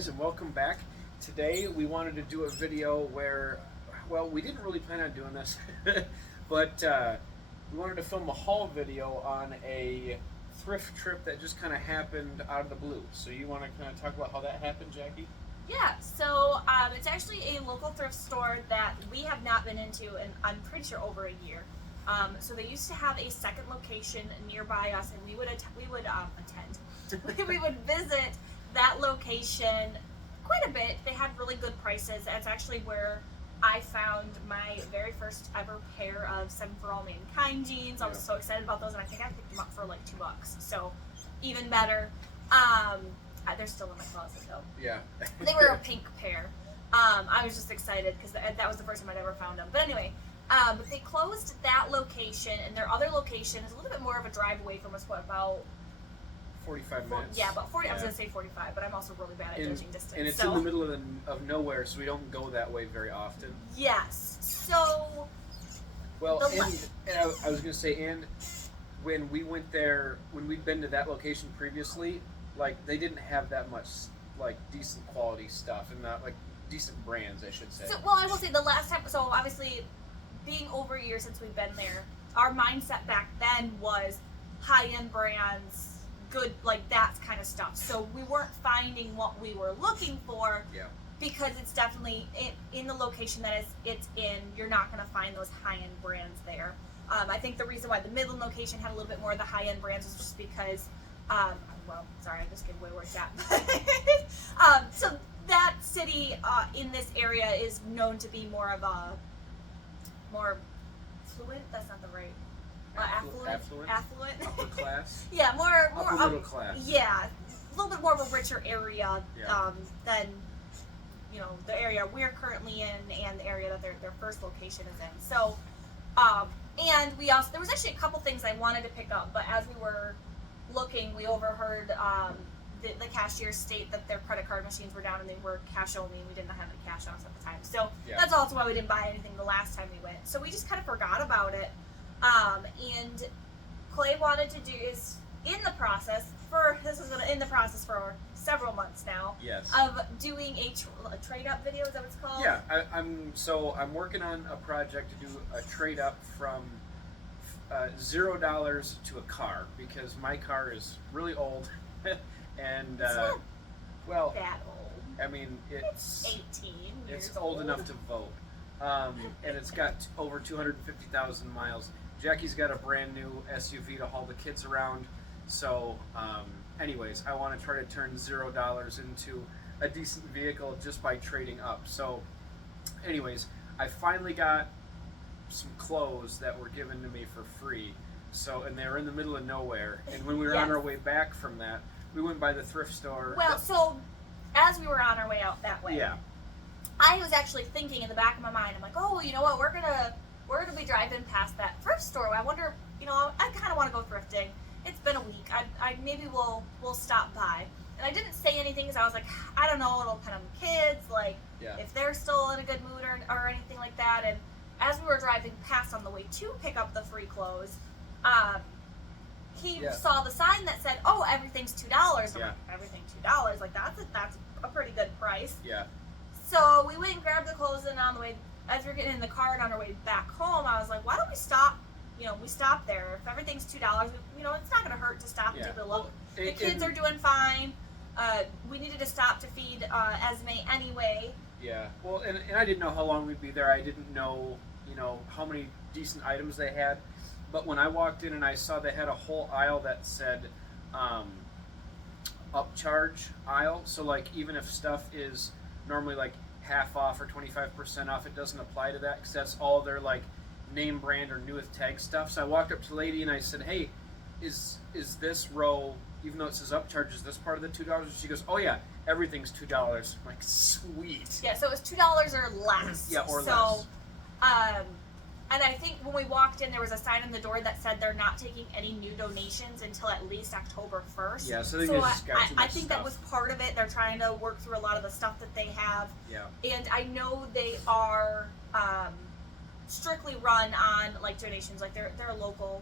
guys, and welcome back. Today we wanted to do a video where, well, we didn't really plan on doing this, but we wanted to film a haul video on a thrift trip that just kind of happened out of the blue. So you want to kind of talk about how that happened, Jackie? Yeah, so it's actually a local thrift store that we have not been into in, I'm pretty sure, over a year. So they used to have a second location nearby us, and we would visit that location quite a bit. They had really good prices. That's actually where I found my very first ever pair of 7 for All Mankind jeans. I was so excited about those, and I think I picked them up for like $2. So even better. They're still in my closet though. Yeah. They were a pink pair. I was just excited because that was the first time I'd ever found them. But anyway, but they closed that location, and their other location is a little bit more of a drive away from us. What, about 45 minutes? Yeah, about 40. Yeah. I was going to say 45, but I'm also really bad at judging distance. And it's in the middle of nowhere, so we don't go that way very often. Yes. So. Well, and I was going to say, and when we went there, when we'd been to that location previously, like, they didn't have that much, like, decent quality stuff, and not, like, decent brands, I should say. So, well, I will say the last time, so obviously, being over a year since we've been there, our mindset back then was high-end brands, good, like, that kind of stuff. So we weren't finding what we were looking for. Yeah. Because it's definitely in the location that it's in, you're not going to find those high-end brands there. I think the reason why the Midland location had a little bit more of the high-end brands was just because, well, sorry, I just gave away where it's at. So that city in this area is known to be more of a, more fluent, that's not the right, affluent? Upper class? Yeah, more upper middle class. Yeah, a little bit more of a richer area than, you know, the area we're currently in and the area that their first location is in. So, and we also, there was actually a couple things I wanted to pick up, but as we were looking, we overheard the cashiers state that their credit card machines were down and they were cash only, and we didn't have any cash on us at the time. So that's also why we didn't buy anything the last time we went. So we just kind of forgot about it. And Clay wanted to do, is in the process for several months now. Yes. Of doing a trade up video. Is that what it's called? Yeah, I'm working on a project to do a trade up from $0 to a car, because my car is really old, and well, that old. I mean, it's 18 years It's old enough to vote, and it's got over 250,000 miles. Jackie's got a brand new SUV to haul the kids around. So, anyways, I want to try to turn $0 into a decent vehicle just by trading up. So, anyways, I finally got some clothes that were given to me for free. So, and they were in the middle of nowhere. And when we were on our way back from that, we went by the thrift store. Well, so as we were on our way out that way, I was actually thinking in the back of my mind, I'm like, oh, you know what, we're gonna be driving past that thrift store. I wonder, you know, I kind of want to go thrifting. It's been a week. I maybe we'll stop by. And I didn't say anything because I was like, I don't know, it'll depend on the kids, like if they're still in a good mood or anything like that. And as we were driving past on the way to pick up the free clothes, he saw the sign that said, "Oh, everything's $2." I'm like, everything $2? Like that's a pretty good price. Yeah. So we went and grabbed the clothes, and on the way, as we were getting in the car and on our way back home, I was like, why don't we stop? You know, we stopped there. If everything's $2, you know, it's not going to hurt to stop and take a look. The kids are doing fine. We needed to stop to feed Esme anyway. Yeah. Well, and I didn't know how long we'd be there. I didn't know, you know, how many decent items they had. But when I walked in and I saw they had a whole aisle that said upcharge aisle. So, like, even if stuff is normally, like, half off or 25% off, it doesn't apply to that because that's all their, like, name brand or new with tag stuff. So I walked up to the lady and I said, hey, is this row, even though it says upcharge, is this part of the $2? And she goes, oh yeah, everything's $2. I'm like, sweet. Yeah, so it was $2 or less. Yeah, or less. And I think when we walked in, there was a sign on the door that said they're not taking any new donations until at least October 1st. Yeah, so they just got too much I think that was part of it. They're trying to work through a lot of the stuff that they have. Yeah. And I know they are strictly run on like donations. Like they're a local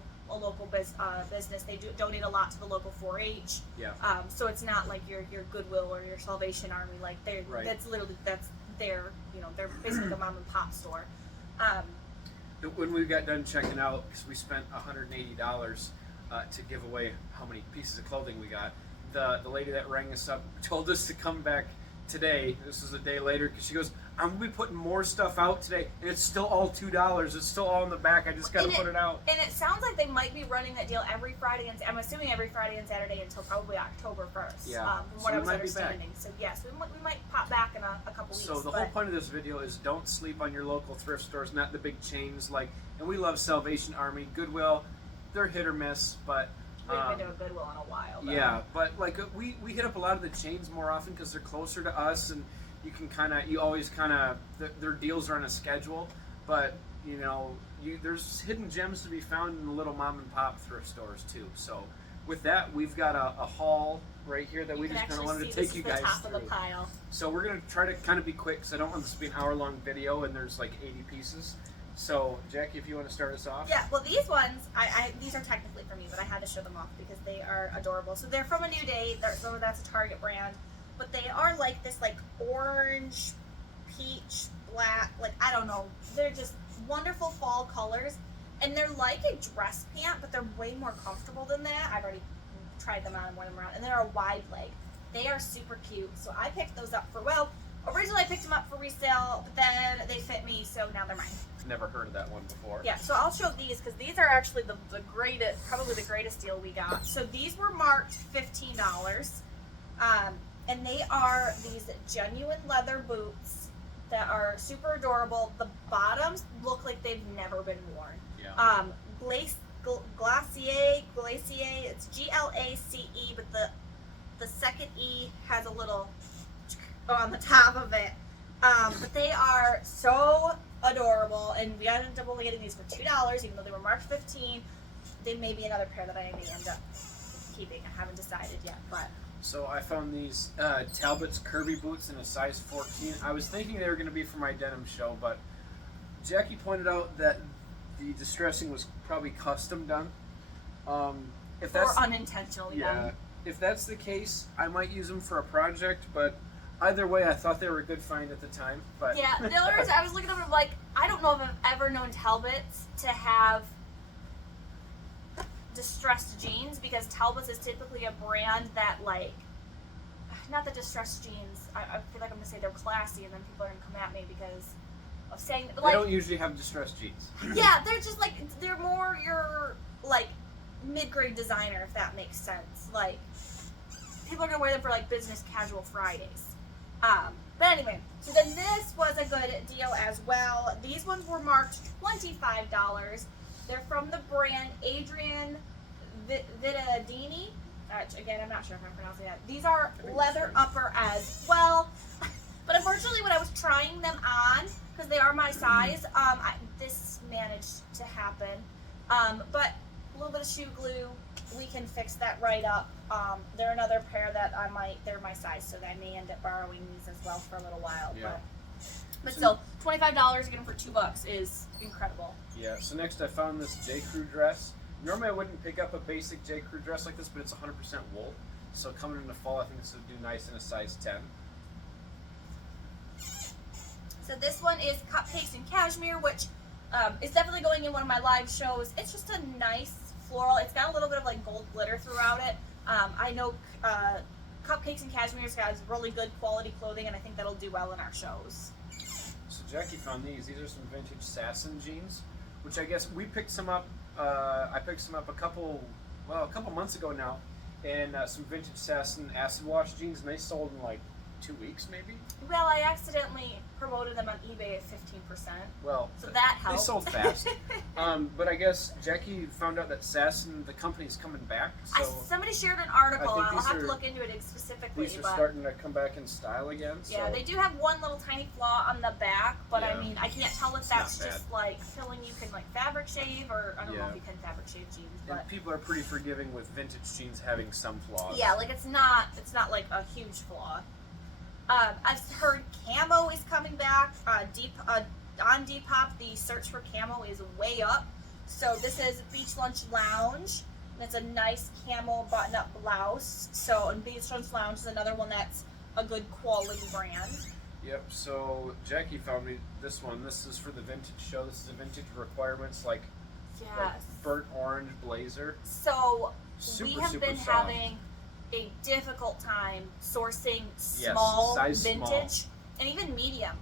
business. They donate a lot to the local 4-H. Yeah. So it's not like your Goodwill or your Salvation Army. Like Right. that's their, they're basically a mom and pop store. When we got done checking out, because we spent $180 to give away how many pieces of clothing we got, the lady that rang us up told us to come back today. This was a day later, because she goes, I'm going to be putting more stuff out today, and it's still all $2. It's still all in the back. I just got to put it out. And it sounds like they might be running that deal every Friday, and I'm assuming every Friday and Saturday until probably October 1st. Yeah. From what I was understanding. So yes, we might pop back in a couple weeks. So the whole point of this video is don't sleep on your local thrift stores, not the big chains. And we love Salvation Army, Goodwill. They're hit or miss, but we haven't been to a Goodwill in a while. Though. Yeah, but we hit up a lot of the chains more often because they're closer to us, and you always their deals are on a schedule, but there's hidden gems to be found in the little mom and pop thrift stores too. So with that, we've got a haul right here that we just kind of wanted to take you guys top through. Of the pile. So we're gonna try to kind of be quick because I don't want this to be an hour-long video and there's like 80 pieces. So Jackie, if you want to start us off. Yeah, well these ones, these are technically for me, but I had to show them off because they are adorable. So they're from A New Day, so that's a Target brand, but they are like this orange, peach, black, I don't know. They're just wonderful fall colors, and they're like a dress pant, but they're way more comfortable than that. I've already tried them on and worn them around, and they're a wide leg. They are super cute, so I picked those up originally I picked them up for resale, but then they fit me, so now they're mine. Never heard of that one before. Yeah, so I'll show these because these are actually the greatest, probably the greatest deal we got. So these were marked $15, and they are these genuine leather boots that are super adorable. The bottoms look like they've never been worn. Yeah. Glacier, it's Glace, but the second E has a little on the top of it. But they are so adorable, and we ended up only getting these for $2, even though they were marked $15. There may be another pair that I may end up keeping. I haven't decided yet, but. So I found these Talbot's Kirby boots in a size 14. I was thinking they were going to be for my denim show, but Jackie pointed out that the distressing was probably custom done. If that's or unintentionally done. If that's the case, I might use them for a project, but either way, I thought they were a good find at the time. But yeah, I was looking at them I don't know if I've ever known Talbot's to have distressed jeans, because Talbot's is typically a brand that not the distressed jeans. I feel like I'm gonna say they're classy, and then people are gonna come at me because of saying they don't usually have distressed jeans. Yeah, they're just they're more your mid-grade designer, if that makes sense. People are gonna wear them for business casual Fridays. But anyway, so then this was a good deal as well. These ones were marked $25. They're from the brand Adrian Vittadini. Again, I'm not sure if I'm pronouncing that. These are leather upper as well. But unfortunately, when I was trying them on, because they are my size, this managed to happen. But a little bit of shoe glue, we can fix that right up. They're another pair that they're my size, so I may end up borrowing these as well for a little while. Yeah. But still, $25 again for $2 is incredible. Yeah, so next I found this J. Crew dress. Normally I wouldn't pick up a basic J. Crew dress like this, but it's 100% wool. So coming into fall, I think this would do nice in a size 10. So this one is Cupcakes and Cashmere, which is definitely going in one of my live shows. It's just a nice floral. It's got a little bit of gold glitter throughout it. I know Cupcakes and Cashmere has really good quality clothing, and I think that'll do well in our shows. So Jackie found these. These are some vintage Sasson jeans, which I guess we picked some up. I picked some up a couple months ago now, and some vintage Sasson acid wash jeans, and they sold in 2 weeks maybe. Well, I accidentally promoted them on eBay at 15%. Well, so that helped. They sold fast. But I guess Jackie found out that Sasson, the company's coming back. So somebody shared an article. I'll have to look into it specifically. These are starting to come back in style again. Yeah, so. They do have one little tiny flaw on the back, but yeah. I mean, I can't tell if that's just feeling you can fabric shave, or I don't know if you can fabric shave jeans. But and people are pretty forgiving with vintage jeans having some flaws. Yeah, it's not a huge flaw. I've heard camo is coming back. On Depop, the search for camo is way up. So this is Beach Lunch Lounge, and it's a nice camel button-up blouse. So, and Beach Lunch Lounge is another one that's a good quality brand. Yep, so Jackie found me this one. This is for the vintage show. This is a vintage requirements, like burnt orange blazer. So Super, we have super been soft. having a difficult time sourcing small size vintage small. and even medium.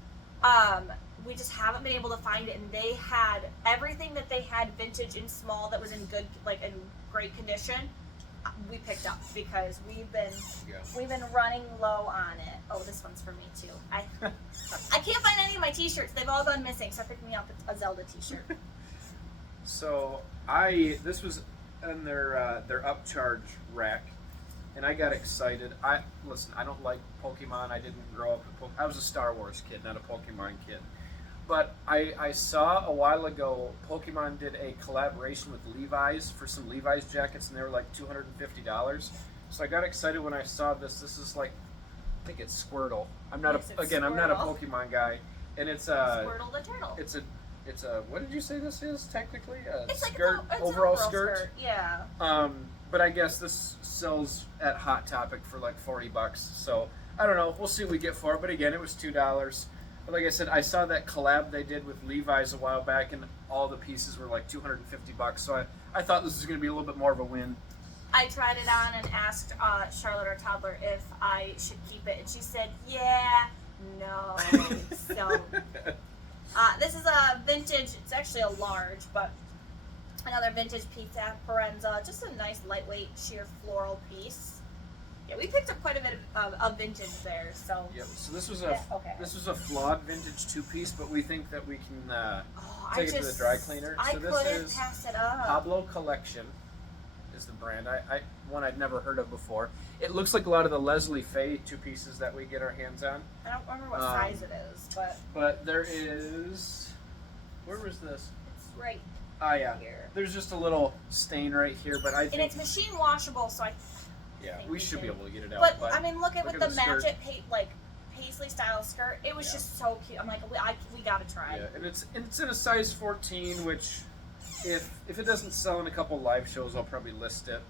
We just haven't been able to find it, and they had everything that they had vintage and small that was in good, like in great condition. We picked up because we've been running low on it. Oh, this one's for me too. I can't find any of my t-shirts. They've all gone missing, so I picked me up a Zelda t-shirt. So this was in their upcharge rack, and I got excited. I don't like Pokemon. I didn't grow up with Pokemon. I was a Star Wars kid, not a Pokemon kid. But I saw a while ago Pokemon did a collaboration with Levi's for some Levi's jackets, and they were like $250. So I got excited when I saw this. This is like, I think it's Squirtle. I'm not I'm not a Pokemon guy, and it's a Squirtle the turtle. It's a what did you say this is technically? It's like skirt, it's overall skirt. Yeah. But I guess this sells at Hot Topic for like $40. So I don't know. We'll see what we get for it. But again, it was $2. But like I said, I saw that collab they did with Levi's a while back, and all the pieces were like $250. So I thought this was going to be a little bit more of a win. I tried it on and asked Charlotte, our toddler, if I should keep it, and she said, "Yeah, no." So this is a vintage. It's actually a large, but another vintage Pizza Parenza. Just a nice lightweight sheer floral piece. Yeah, we picked up quite a bit of vintage there. So yep. So this was this was a flawed vintage two-piece, but we think that we can take it to the dry cleaner. I So this couldn't is pass it up. Pablo Collection is the brand. One I'd never heard of before. It looks like a lot of the Leslie Faye two pieces that we get our hands on. I don't remember what size it is, but there is. Where was this? It's right yeah. here. There's just a little stain right here, but I think and it's machine washable, so we should be able to get it out. But I mean, look at with the skirt. match it paisley style skirt. It was just so cute. I'm like, we gotta try. Yeah, and it's in a size 14, which if it doesn't sell in a couple live shows, I'll probably list it.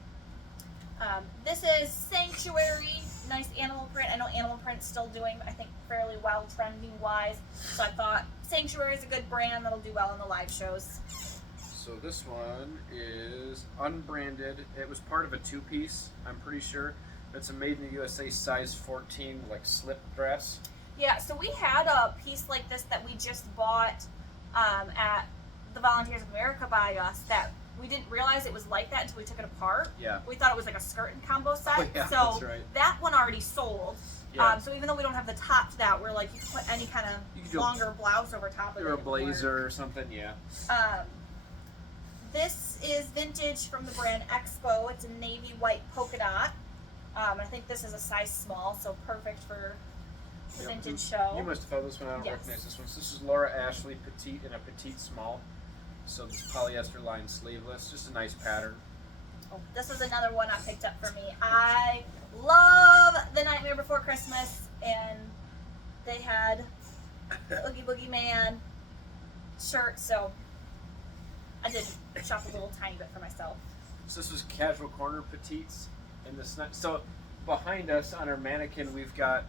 This is Sanctuary, nice animal print. I know animal print's still doing, I think, fairly well trending wise. So I thought Sanctuary is a good brand that'll do well in the live shows. So this one is unbranded. It was part of a two-piece, I'm pretty sure. It's a made in the USA size 14, like slip dress. Yeah, so we had a piece like this that we just bought at the Volunteers of America by us that we didn't realize it was like that until we took it apart. Yeah. We thought it was like a skirt and combo set. Oh, yeah, so that's right. that one already sold. Yeah. So even though we don't have the top to that, we're like, you can put any kind of longer blouse over top of it. Or a blazer or something, yeah. This is vintage from the brand Expo. It's a navy white polka dot. I think this is a size small, so perfect for the vintage show. You must have found this one. I don't recognize this one. So this is Laura Ashley Petite in a petite small. So this polyester line sleeveless. Just a nice pattern. Oh, this is another one I picked up for me. I love The Nightmare Before Christmas, and they had the Oogie Boogie Man shirt, so I did shop a little tiny bit for myself. So this was Casual Corner Petites. And this, so behind us on our mannequin, we've got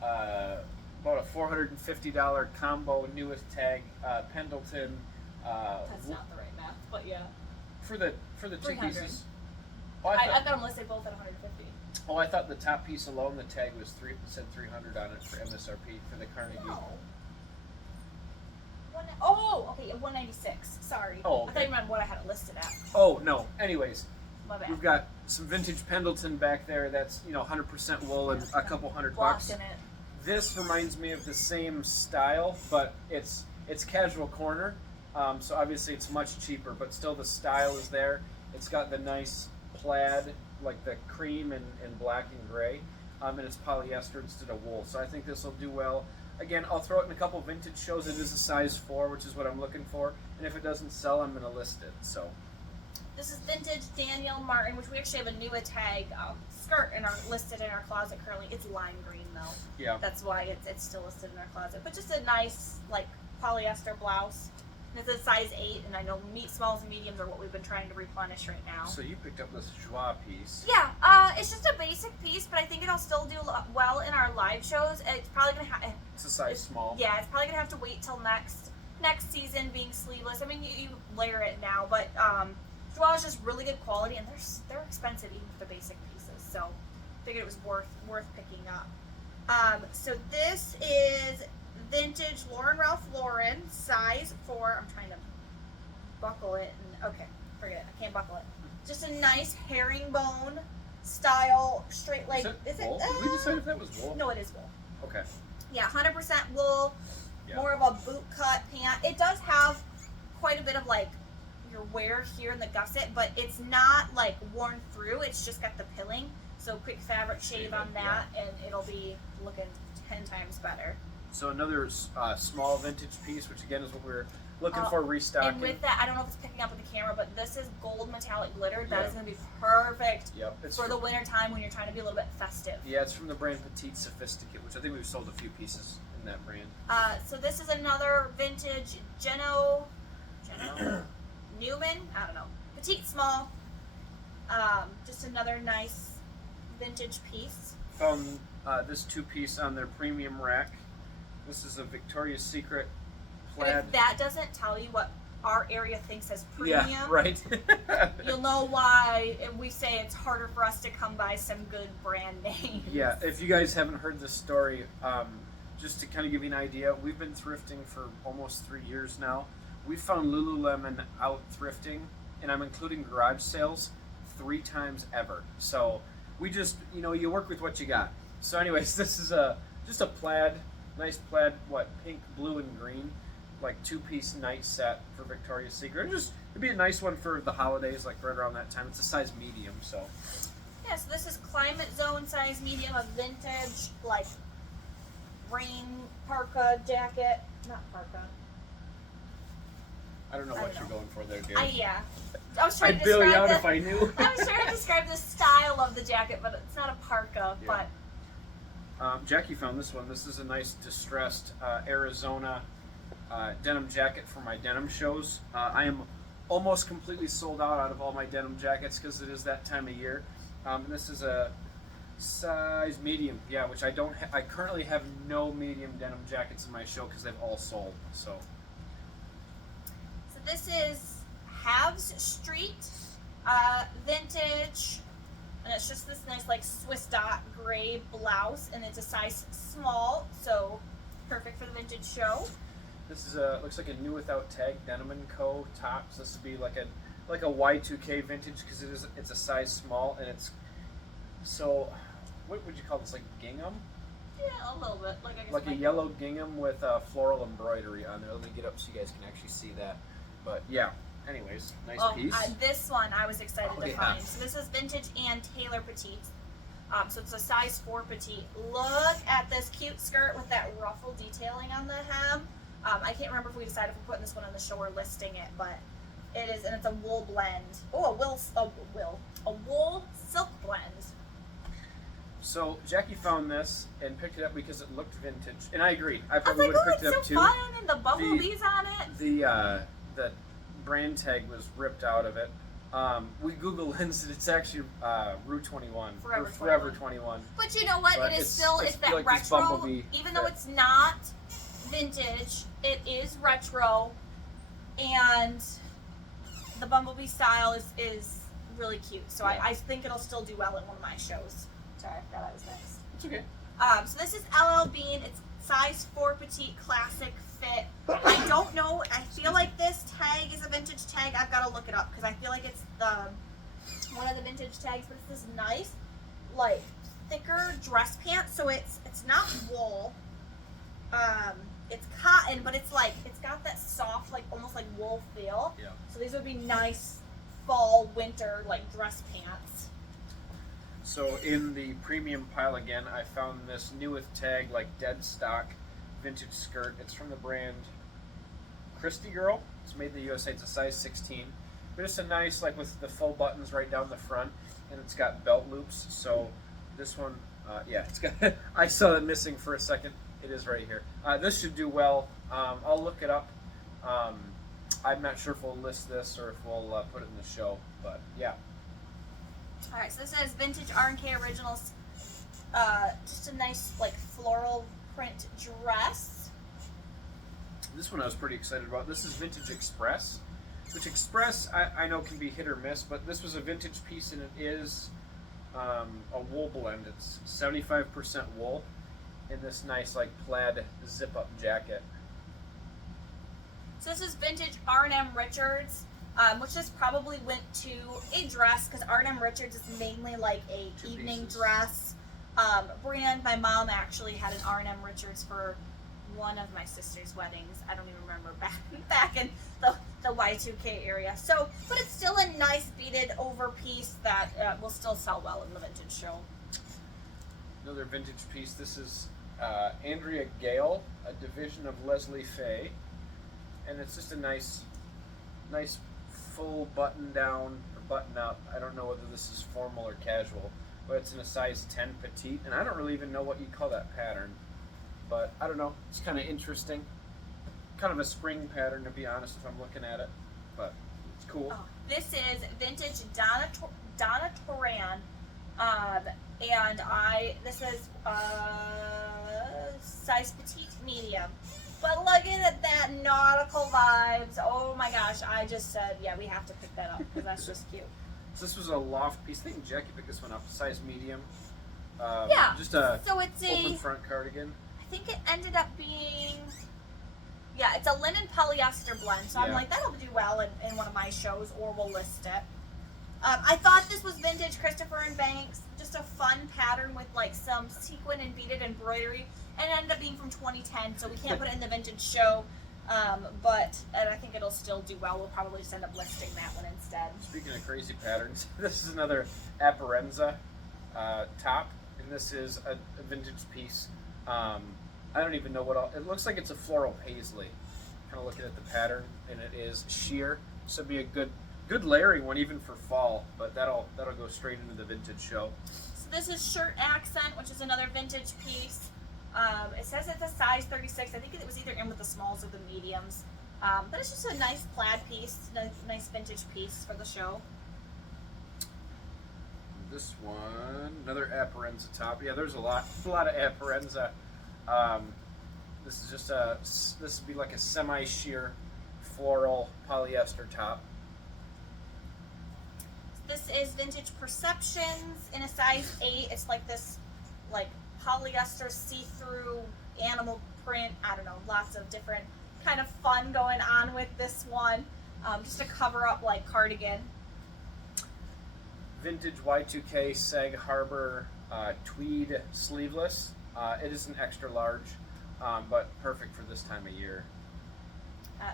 about a $450 combo newest tag Pendleton. That's not the right math, but yeah. For the two 300. pieces. I thought them listed both at 150. Oh, I thought the top piece alone, the tag was said 300 on it for MSRP for the Carnegie. No. Okay, 196. Sorry. Oh, okay. I thought you meant what I had it listed at. Oh no. Anyways, My bad. we've got some vintage Pendleton back there. That's 100% wool and a couple $100. Lost in it. This reminds me of the same style, but it's Casual Corner. So obviously it's much cheaper, but still the style is there. It's got the nice plaid, like the cream and black and gray, and it's polyester instead of wool. So I think this will do well. Again, I'll throw it in a couple vintage shows. It is a size 4, which is what I'm looking for. And if it doesn't sell, I'm going to list it. So This is vintage Danielle Martin, which we actually have a new tag skirt listed in our closet currently. It's lime green though. yeah, That's why it's still listed in our closet. But just a nice like polyester blouse. And it's a size 8, and I know smalls and mediums are what we've been trying to replenish right now. So you picked up this joie piece. Yeah, it's just a basic piece, but I think it'll still do well in our live shows. It's probably gonna have. It's a size small. Yeah, it's probably gonna have to wait till next season, being sleeveless. I mean, you layer it now, but joie is just really good quality, and they're expensive even for the basic pieces. So I figured it was worth picking up. So this is vintage Ralph Lauren, size 4. I'm trying to buckle it, and okay, forget it. I can't buckle it. Just a nice herringbone style straight leg. Is it wool? Did we decide if that was wool? No, it is wool. Okay. Yeah, 100% wool. Yeah. More of a boot cut pant. It does have quite a bit of like your wear here in the gusset, but it's not like worn through. It's just got the pilling. So quick fabric shave on that, and it'll be looking 10 times better. So another small vintage piece, which again is what we're looking for restocking. And with that, I don't know if it's picking up with the camera, but this is gold metallic glitter. That Yeah. is going to be perfect It's for the winter time when you're trying to be a little bit festive. Yeah, it's from the brand Petite Sophisticate, which I think we've sold a few pieces in that brand. So this is another vintage Geno Newman. I don't know. Petite small. Just another nice vintage piece. Found this 2-piece on their premium rack. This is a Victoria's Secret plaid. And if that doesn't tell you what our area thinks as premium, Yeah, right. you'll know why we say it's harder for us to come by some good brand names. Yeah, if you guys haven't heard this story, just to kind of give you an idea, we've been thrifting for almost 3 years now. We found Lululemon out thrifting, and I'm including garage sales, 3 times ever. So we just, you work with what you got. So anyways, this is just a plaid, nice plaid, pink, blue, and green, like 2-piece night set for Victoria's Secret. It'd be a nice one for the holidays, like right around that time. It's a size medium, so. Yeah, so this is Climate Zone size medium, a vintage, like, rain parka jacket. Not parka. I don't know what you're going for there, dear. Yeah. I was trying I'd to bail you describe out if I knew. I was trying to describe the style of the jacket, but it's not a parka. Yeah. But Jackie found this one. This is a nice distressed Arizona denim jacket for my denim shows. I am almost completely sold out of all my denim jackets because it is that time of year. This is a size medium, which I don't. I currently have no medium denim jackets in my show because they've all sold. So this is Halves Street, vintage, and it's just this nice like Swiss dot gray blouse, and it's a size small, so perfect for the vintage show. this is looks like a new without tag Denim & Co. tops. This would be like a Y2K vintage because it's a size small, and it's so. What would you call this? Like gingham? Yeah, a little bit. Like a yellow gingham with floral embroidery on there. Let me get up so you guys can actually see that. But yeah, anyways, nice piece. This one I was excited to find. So this is vintage and Taylor Petite. So it's a size 4 petite. Look at this cute skirt with that ruffle detailing on the hem. I can't remember if we decided if we're putting this one on the show or listing it, but it is, and it's a wool blend. Oh, a wool silk blend. So Jackie found this and picked it up because it looked vintage, and I agreed. I I was probably like, would have oh, picked it up it's so too. fun, and the bumblebees on it. The brand tag was ripped out of it. We Google lensed it. It's actually Rue 21. Forever 21. But you know what? But it is still it's that like this retro. bumblebee Even though it's not vintage, it is retro, and the bumblebee style is really cute. So Yeah. I think it'll still do well in one of my shows. Sorry, I forgot I was next. It's okay. So this is LL Bean. It's size 4 petite classic fit. I don't know. I feel like this tag is a vintage tag. I've got to look it up because I feel like it's one of the vintage tags. But it's this nice, like thicker dress pants. So it's not wool. It's cotton, but it's got that soft, like almost like wool feel. Yeah. So these would be nice fall, winter like dress pants. So in the premium pile again, I found this new with tag, like dead stock vintage skirt. It's from the brand Christy Girl. It's made in the USA. It's a size 16. But it's a nice, like with the full buttons right down the front, and it's got belt loops. So this one, it's got. I saw it missing for a second. It is right here. This should do well. I'll look it up. I'm not sure if we'll list this or if we'll put it in the show, but yeah. All right, so this is vintage R&K originals. Just a nice like floral print dress. This one I was pretty excited about. This is Vintage Express, which Express I know can be hit or miss, but this was a vintage piece and it is a wool blend. It's 75% wool in this nice like plaid zip-up jacket. So this is vintage R&M Richards, which just probably went to a dress because R&M Richards is mainly like a evening dress brand. My mom actually had an R&M Richards for one of my sister's weddings. I don't even remember back in the Y2K area. So, but it's still a nice beaded over piece that will still sell well in the vintage show. Another vintage piece. This is Andrea Gale, a division of Leslie Faye, and it's just a nice full button down or button up. I don't know whether this is formal or casual, but it's in a size 10 petite, and I don't really even know what you call that pattern, but I don't know. It's kind of interesting, kind of a spring pattern to be honest if I'm looking at it, but it's cool. Oh, this is vintage Donna Toran, and this is size petite medium. But looking at that nautical vibes, oh my gosh, I just said, yeah, we have to pick that up because that's just cute. So this was a loft piece. I think Jackie picked this one up, size medium. Yeah. Just a so it's open front cardigan. I think it ended up being, yeah, it's a linen polyester blend. So I'm like, that'll do well in one of my shows, or we'll list it. I thought this was vintage Christopher and Banks, just a fun pattern with like some sequin and beaded embroidery, and it ended up being from 2010, so we can't put it in the vintage show, but I think it'll still do well. We'll probably just end up listing that one instead. Speaking of crazy patterns, this is another Apparenza top, and this is a vintage piece. I don't even know what all, it looks like it's a floral paisley. Kind of looking at the pattern, and it is sheer, so it'd be a good layering one even for fall, but that'll go straight into the vintage show. So this is Shirt Accent, which is another vintage piece. It says it's a size 36. I think it was either in with the smalls or the mediums. But it's just a nice plaid piece, nice vintage piece for the show. This one, another Apparenza top. Yeah, there's a lot of Apparenza. This is just this would be like a semi-sheer floral polyester top. This is Vintage Perceptions in a size 8. It's like this like polyester see-through animal print. I don't know, lots of different kind of fun going on with this one. Just to cover up like cardigan. Vintage Y2K Sag Harbor tweed sleeveless. It is an extra large, but perfect for this time of year.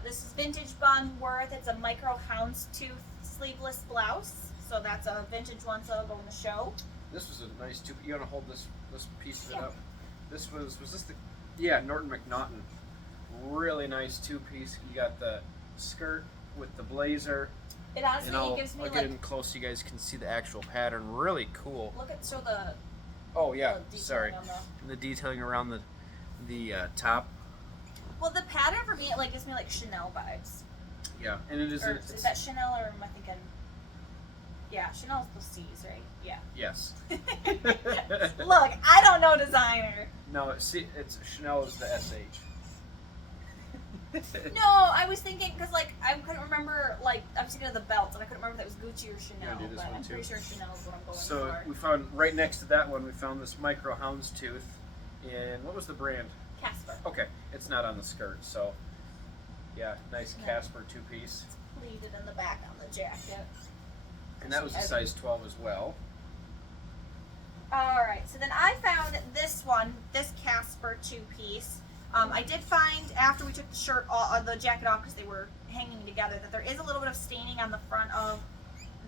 This is Vintage Bondworth. It's a micro houndstooth sleeveless blouse. So that's a vintage one, so it'll go in the show. This was a nice two. You want to hold this piece of it up? This was this the? Yeah, Norton McNaughton. Really nice two-piece. You got the skirt with the blazer. It honestly gives me I'll get in close so you guys can see the actual pattern. Really cool. Look at the. Oh yeah, the sorry. The detailing around the top. Well, the pattern for me it gives me Chanel vibes. Yeah, and it is. Is that Chanel or am I thinking? Yeah, Chanel's the C's, right? Yeah. Yes. Look, I don't know designer. No, it's Chanel is the SH. No, I was thinking because I couldn't remember I was thinking of the belts and I couldn't remember if that was Gucci or Chanel. Do this but one I'm too. pretty sure Chanel is what I'm going for. So we found right next to that one we found this micro houndstooth in what was the brand? Casper. Okay, it's not on the skirt, so yeah, nice Casper two-piece. It's pleated in the back on the jacket. And that was a size 12 as well. Alright, so then I found this Casper two-piece. I did find, after we took the jacket off because they were hanging together, that there is a little bit of staining on the front of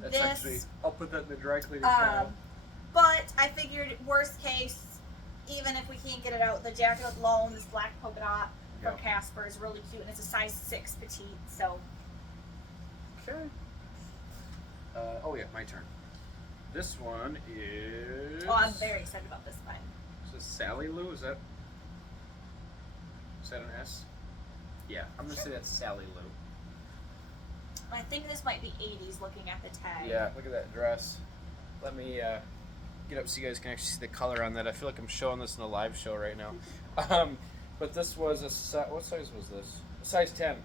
That's this. actually, I'll put that in the dry cleaning pile. But I figured, worst case, even if we can't get it out, the jacket alone, this black polka dot for Casper is really cute, and it's a size 6 petite, so. Okay. Oh yeah, my turn. This one is... Oh, I'm very excited about this one. Is this Sally Lou? Is that an S? Yeah, I'm going to say that's Sally Lou. I think this might be 80s looking at the tag. Yeah, look at that dress. Let me get up so you guys can actually see the color on that. I feel like I'm showing this in a live show right now. But this was what size was this? A size 10.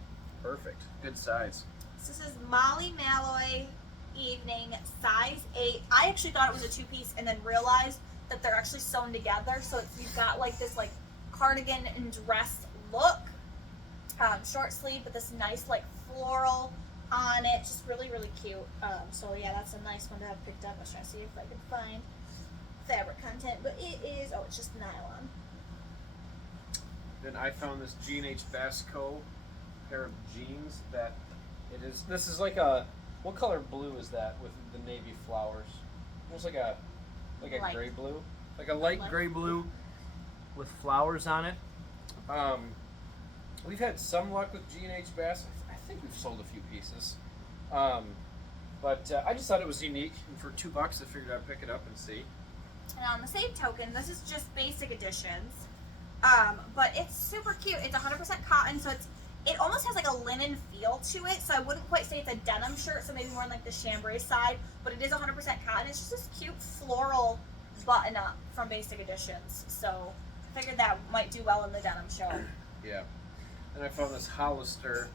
Perfect. Good size. This is Molly Malloy evening, size 8. I actually thought it was a 2-piece and then realized that they're actually sewn together. So you've got like this like cardigan and dress look. Short sleeve with this nice like floral on it. Just really, really cute. So yeah, that's a nice one to have picked up. I was trying to see if I could find fabric content, but it is, it's just nylon. Then I found this G&H Bass Co. pair of jeans that this is like a, what color blue is that with the navy flowers? Almost like a Light. gray blue. Like a light gray blue with flowers on it. We've had some luck with G&H Bass. I think we've sold a few pieces. But I just thought it was unique. And for $2, I figured I'd pick it up and see. And on the same token, this is just basic editions. But it's super cute. It's 100% cotton, so it almost has like a linen feel to it. So I wouldn't quite say it's a denim shirt, so maybe more on like the chambray side. But it is 100% cotton. It's just this cute floral button-up from Basic Editions. So I figured that might do well in the denim show. Yeah. And I found this Hollister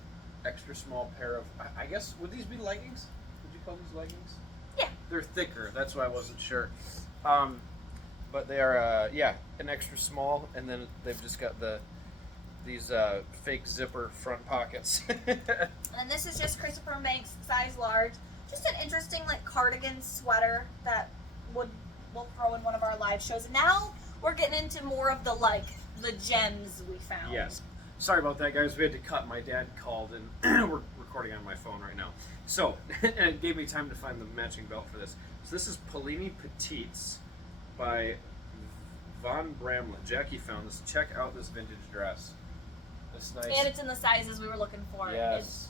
extra small pair of, I guess, would these be leggings? Would you call these leggings? Yeah. They're thicker. That's why I wasn't sure. But they are, an extra small, and then they've just got these fake zipper front pockets. And this is just Christopher Banks, size large. Just an interesting like cardigan sweater that we'll throw in one of our live shows. Now we're getting into more of the gems we found. Yes. Sorry about that, guys. We had to cut. My dad called, and we're recording on my phone right now. So, and it gave me time to find the matching belt for this. So this is Polini Petites by Von Bramlett. Jackie found this. Check out this vintage dress. This nice. And it's in the sizes we were looking for. Yes.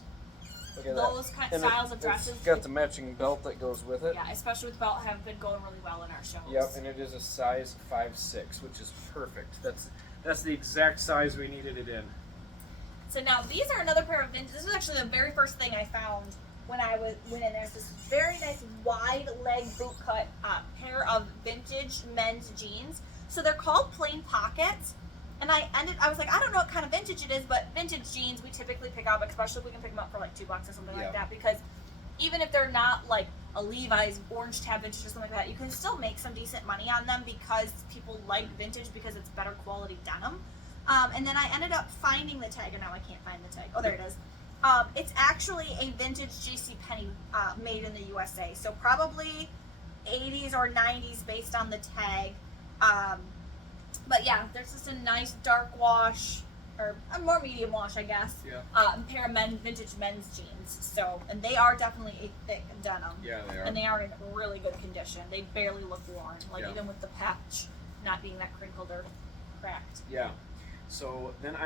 Look at those that. kind And styles of dresses. It's got the matching belt that goes with it. Yeah, especially with belt, have been going really well in our shows. Yep, and it is a size 5'6", which is perfect. That's the exact size we needed it in. So now these are another pair of vintage. This was actually the very first thing I found when I went in there. It's this very nice wide leg boot cut pair of vintage men's jeans. So they're called plain pockets. And I was like, I don't know what kind of vintage it is, but vintage jeans we typically pick up, especially if we can pick them up for like $2 or something like that. Because even if they're not like a Levi's orange tab vintage or something like that, you can still make some decent money on them because people like vintage because it's better quality denim. And then I ended up finding the tag, and now I can't find the tag. Oh, there it is. It's actually a vintage JCPenney made in the USA. So probably 80s or 90s based on the tag. But yeah, there's just a nice dark wash, or a more medium wash, I guess. Yeah. Pair of vintage men's jeans. So, and they are definitely a thick denim. Yeah, they are. And they are in really good condition. They barely look worn, Yeah. even with the patch not being that crinkled or cracked. Yeah. So then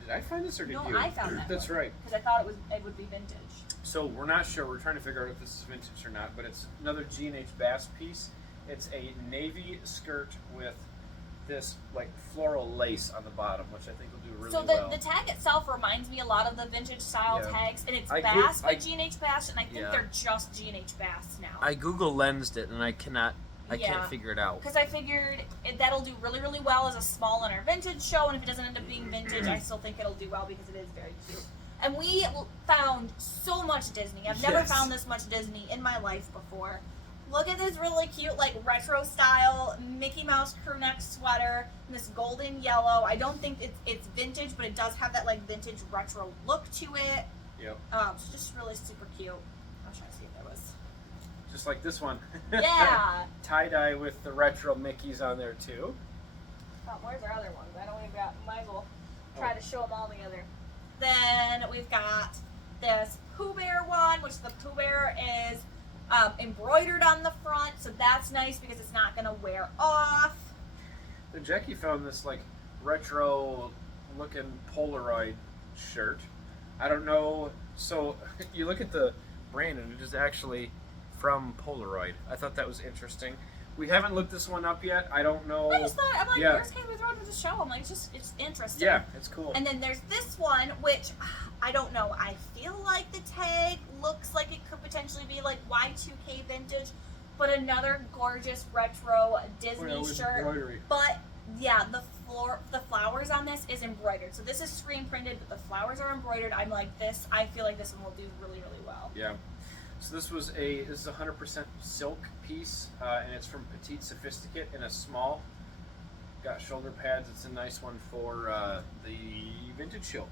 did I find this or did No, you? I found that. That's right. Because I thought it would be vintage. So we're not sure. We're trying to figure out if this is vintage or not, but it's another G&H Bass piece. It's a navy skirt with this like floral lace on the bottom, which I think will do really well. So the tag itself reminds me a lot of the vintage style tags, and it's Bass by G&H Bass, and I think they're just G&H Bass now. I Google lensed it, and I can't figure it out. Because I figured that'll do really, really well as a small in our vintage show, and if it doesn't end up being vintage, I still think it'll do well because it is very cute. And we found so much Disney. I've never found this much Disney in my life before. Look at this really cute, like, retro style Mickey Mouse crew neck sweater in this golden yellow. I don't think it's vintage, but it does have that, like, vintage retro look to it. Yep. It's just really super cute. I'm trying to see if there was. Just like this one. Yeah. Tie-dye with the retro Mickeys on there, too. Oh, where's our other ones? I know we've got, might as well try to show them all together. Then we've got this Pooh Bear one, which the Pooh Bear is embroidered on the front, so that's nice because it's not going to wear off. Then Jackie found this like retro looking Polaroid shirt. I don't know. So you look at the brand and it is actually from Polaroid. I thought that was interesting. We haven't looked this one up yet. I don't know. I just thought, I'm like, Yeah. yours came with to show. I'm like, it's interesting. Yeah, it's cool. And then there's this one, which I don't know. I feel like the tag looks like it could potentially be like Y2K vintage, but another gorgeous retro Disney shirt. Embroidery. But yeah, the flowers on this is embroidered. So this is screen printed, but the flowers are embroidered. I'm like, this. I feel like this one will do really, really well. Yeah. So this is a 100% silk piece, and it's from Petite Sophisticate in a small. Got shoulder pads. It's a nice one for the vintage show.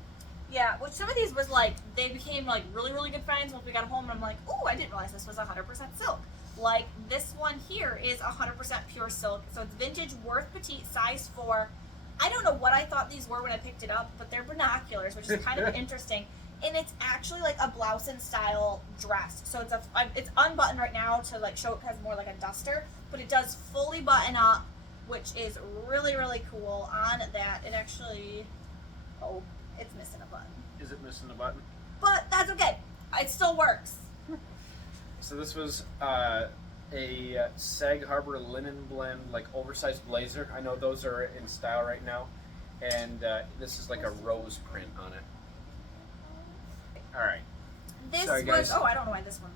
Yeah, which some of these was like, they became like really, really good friends once we got home, and I'm like, oh, I didn't realize this was 100% silk. Like this one here is 100% pure silk, so it's vintage, Worth Petite, size 4. I don't know what I thought these were when I picked it up, but they're binoculars, which is kind of interesting. And it's actually like a blouse and style dress. So it's unbuttoned right now to like show it has more like a duster, but it does fully button up, which is really, really cool. On that, it actually, it's missing a button. Is it missing a button? But that's okay. It still works. So this was a Sag Harbor linen blend, like oversized blazer. I know those are in style right now, and this is like a rose print on it. All right. This Sorry, guys. I don't know why this one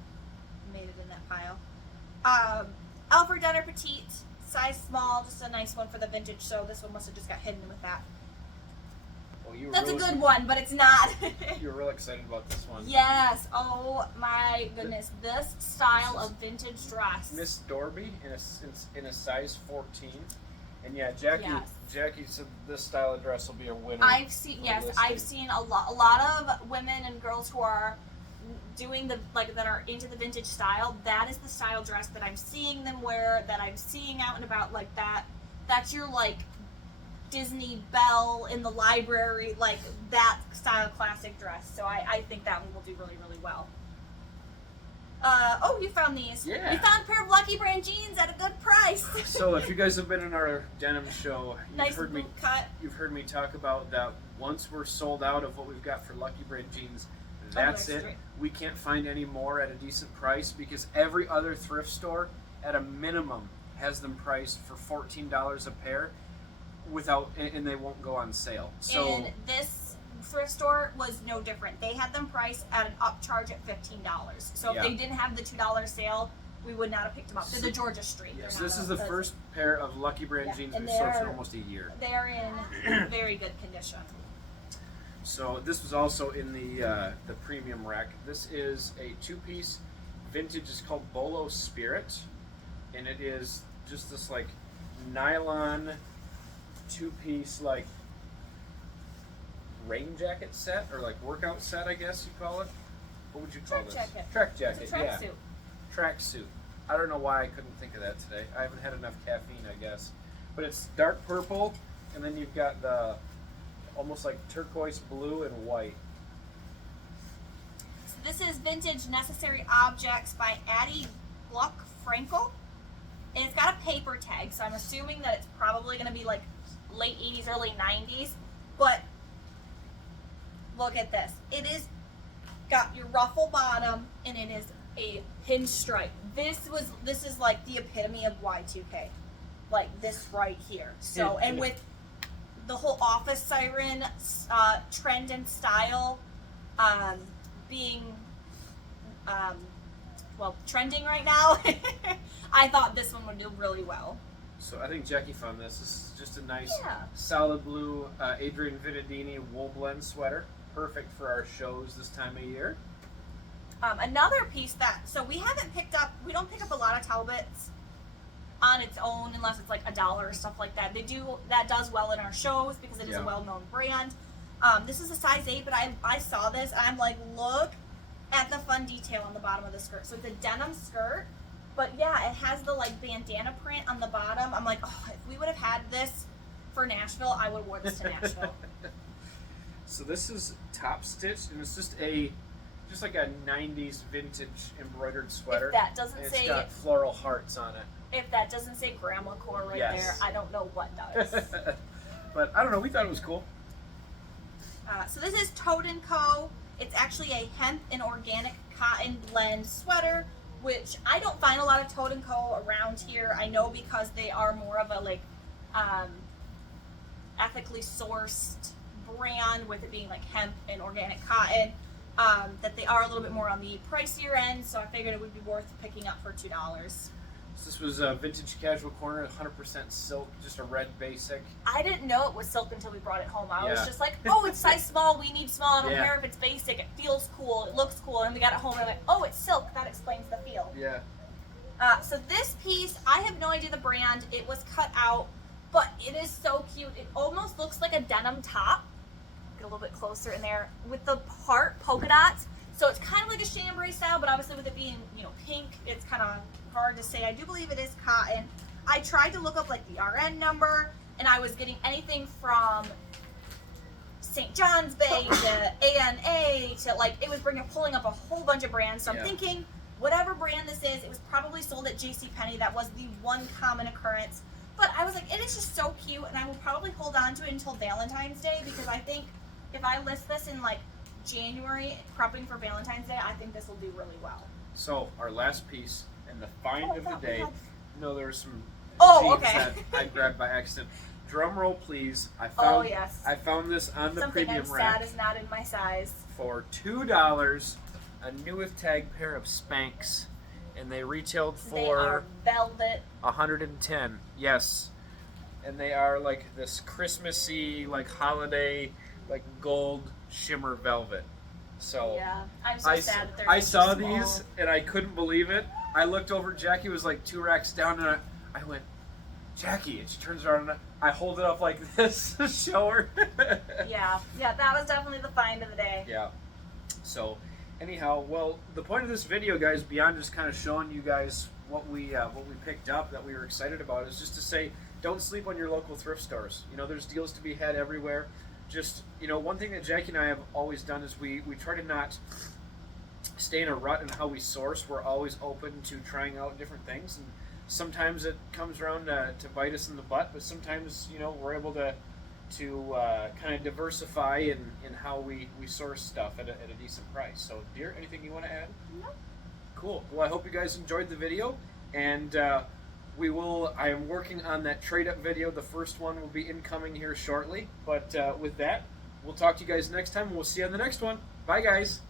made it in that pile. Alfred Dunner Petite, size small, just a nice one for the vintage. So this one must have just got hidden with that. Well, That's a good one, but it's not. You were real excited about this one. Yes. Oh my goodness, this style of vintage dress. Miss Dorby in a size 14, and yeah, Jackie. Yes. Jackie said this style of dress will be a winner. I've seen a lot of women and girls who are doing that are into the vintage style. That is the style dress that I'm seeing them wear, that I'm seeing out and about, like that. That's your like Disney Belle in the library, like that style classic dress. So I think that one will do really, really well. You found these. Yeah. We found a pair of Lucky Brand jeans at a good price. So if you guys have been in our denim show, Nice boot cut. You've heard me talk about that. Once we're sold out of what we've got for Lucky Brand jeans, that's it. Great. We can't find any more at a decent price because every other thrift store, at a minimum, has them priced for $14 a pair, and they won't go on sale. So And this thrift store was no different. They had them priced at an upcharge at $15. So if they didn't have the $2 sale, we would not have picked them up. They're the Georgia Street. Yes, this is the first pair of Lucky Brand jeans we've sold for almost a year. They are in very good condition. So this was also in the premium rack. This is a two-piece vintage. It's called Bolo Spirit, and it is just this like nylon two-piece like rain jacket set, or like workout set, I guess you call it. What would you call this? Track jacket. It's a track suit. Track suit. I don't know why I couldn't think of that today. I haven't had enough caffeine, I guess. But it's dark purple, and then you've got the almost like turquoise blue and white. So this is Vintage Necessary Objects by Addie Gluck Frankel. And it's got a paper tag, so I'm assuming that it's probably going to be like late 80s, early 90s. But look at this. It is got your ruffle bottom, and it is a pinstripe. stripe. This is like the epitome of Y2K. Like this right here. So, and with the whole office siren trend and style being trending right now, I thought this one would do really well. So I think Jackie found this. This is just a nice solid blue Adrian Vinadini wool blend sweater. Perfect for our shows this time of year. Another piece so we don't pick up a lot of Talbots on its own unless it's like $1 or stuff like that. That does well in our shows because it is a well-known brand. This is a size 8, but I saw this and I'm like, look at the fun detail on the bottom of the skirt. So it's a denim skirt, but yeah, it has the like bandana print on the bottom. I'm like, oh, if we would have had this for Nashville, I would have worn this to Nashville. So this is top stitched, and it's just like a 90s vintage embroidered sweater. If that doesn't it's got floral hearts on it. If that doesn't say grandma core right there, I don't know what does. But I don't know, we thought it was cool. So this is Toad & Co. It's actually a hemp and organic cotton blend sweater which I don't find a lot of Toad & Co. around here. I know because they are more of a like ethically sourced brand, with it being like hemp and organic cotton, that they are a little bit more on the pricier end, so I figured it would be worth picking up for $2. So this was a vintage casual corner, 100% silk, just a red basic. I didn't know it was silk until we brought it home. I was Yeah. just like, oh, it's size small, we need small, I don't Yeah. care if it's basic, it feels cool, it looks cool, and we got it home and I'm like, oh, it's silk, that explains the feel. Yeah. So this piece, I have no idea the brand, it was cut out, but it is so cute. It almost looks like a denim top. Get a little bit closer in there with the part polka dots. So it's kind of like a chambray style, but obviously with it being, you know, pink, it's kind of hard to say. I do believe it is cotton. I tried to look up like the RN number, and I was getting anything from St. John's Bay to ANA to like, it was pulling up a whole bunch of brands. So I'm thinking, whatever brand this is, it was probably sold at JCPenney. That was the one common occurrence. But I was like, it is just so cute, and I will probably hold on to it until Valentine's Day, because I think if I list this in like January, prepping for Valentine's Day, I think this will do really well. So our last piece and the find of the day. No, there were some jeans that I grabbed by accident. Drum roll, please. I found this on the Something premium I'm rack sad is not in my size. for $2. A new with tag pair of Spanx, and they retailed They are for velvet. 110. Yes, and they are like this Christmassy, like holiday, like gold shimmer velvet. So Yeah, I'm so sad that they're I so saw small. these and I couldn't believe it. I looked over. Jackie was like 2 racks down, and I went, Jackie, and she turns around and I hold it up like this to show her. Yeah, that was definitely the find of the day. Yeah. So, anyhow, well, the point of this video, guys, beyond just kind of showing you guys what we picked up that we were excited about, is just to say, don't sleep on your local thrift stores. You know, there's deals to be had everywhere. Just, you know, one thing that Jackie and I have always done is we try to not stay in a rut in how we source. We're always open to trying out different things, and sometimes it comes around to bite us in the butt, but sometimes, you know, we're able to kind of diversify in how we source stuff at a decent price. So, dear, anything you want to add? No. Cool. Well, I hope you guys enjoyed the video, and I am working on that trade-up video. The first one will be incoming here shortly, but with that, we'll talk to you guys next time, and we'll see you on the next one. Bye, guys.